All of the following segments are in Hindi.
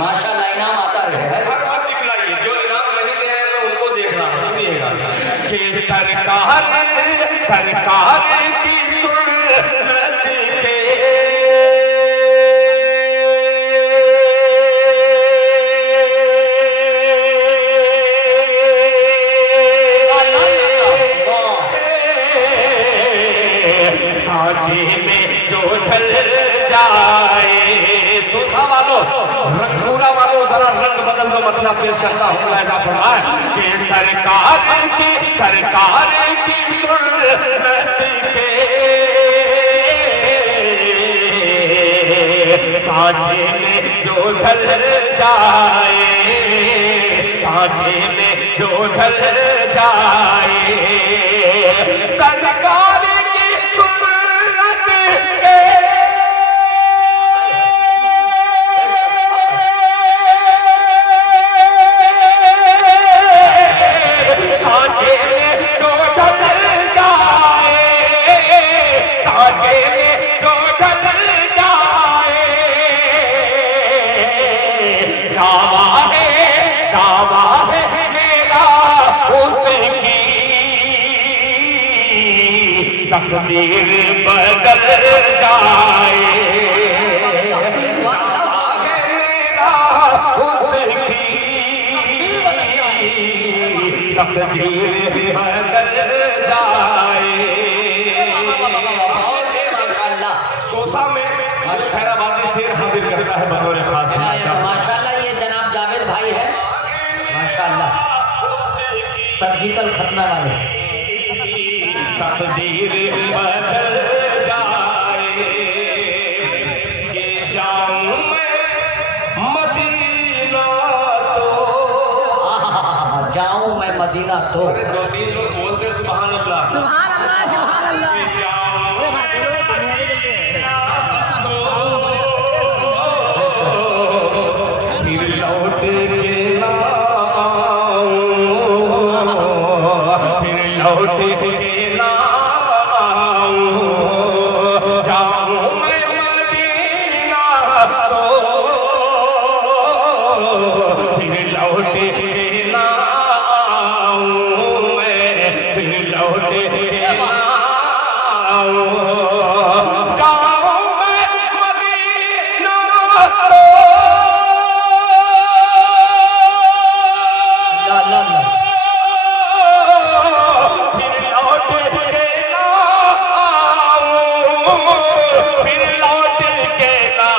माशाल्लाह इनाम आता रहे। हर मत दिखलाइए, जो इनाम नहीं दे रहे हैं मैं उनको देखना सुनिएगा कि सरकार की सुन्नत के सांचे में जो ढल जाए तो वालों रंगूरा वालों जरा रंग बदल दो, मतलब पेश करता हूँ ऐसा फरमाए कि सरकार की सुन्नत के सांचे में जो ढल जाए, सांचे में जो ढल जाए सरकार की सुन्नत के सांचे में जो ढल जाए, सांचे में जो ढल जाए दावा है मेरा उसकी तकदीर बदल जाए, दावा है मेरा उसकी तकदीर बदल जाए। माशाल्लाह सोसा में खैराबादी शेर हाजिर करता है बतौर खास। माशाल्लाह ये जनाब जावेद भाई है माशाल्लाह, सर्जिकल खतना वाले। तकदीर बदल जाए कि जाऊं मैं मदीना तो जाऊं मैं मदीना तो। अरे दो तीन लोग बोलते सुभान अल्लाह सुभान अल्लाह सुभान अल्लाह। फिर लौट के ना फिर लौट के ना जाऊं मैं मदीना तो फिर लौट के ना मैं फिर लौट के ना जाऊं मैं मदीना तो फिर लौट के ना फिर लौट के ना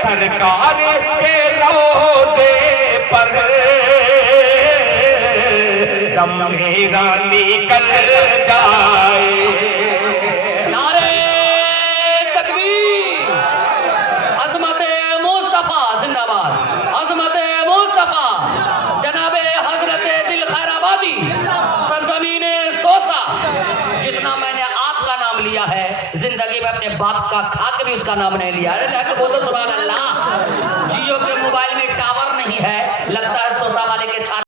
सरकार के रोज़े पर दम मेरा निकल जाए। नारे तकबीर, अज़मत मुस्तफ़ा जिंदाबाद, अज़मत मुस्तफ़ा जनाबे हजरत दिल खैराबादी सरज़मीने सोसा। जितना मैंने आपका नाम लिया है जिंदगी में अपने बाप का खा के भी उसका नाम नहीं लिया। अरे बोलो सुभान अल्लाह। जियो के मोबाइल में टावर नहीं है, लगता है सोसा वाले के छात्र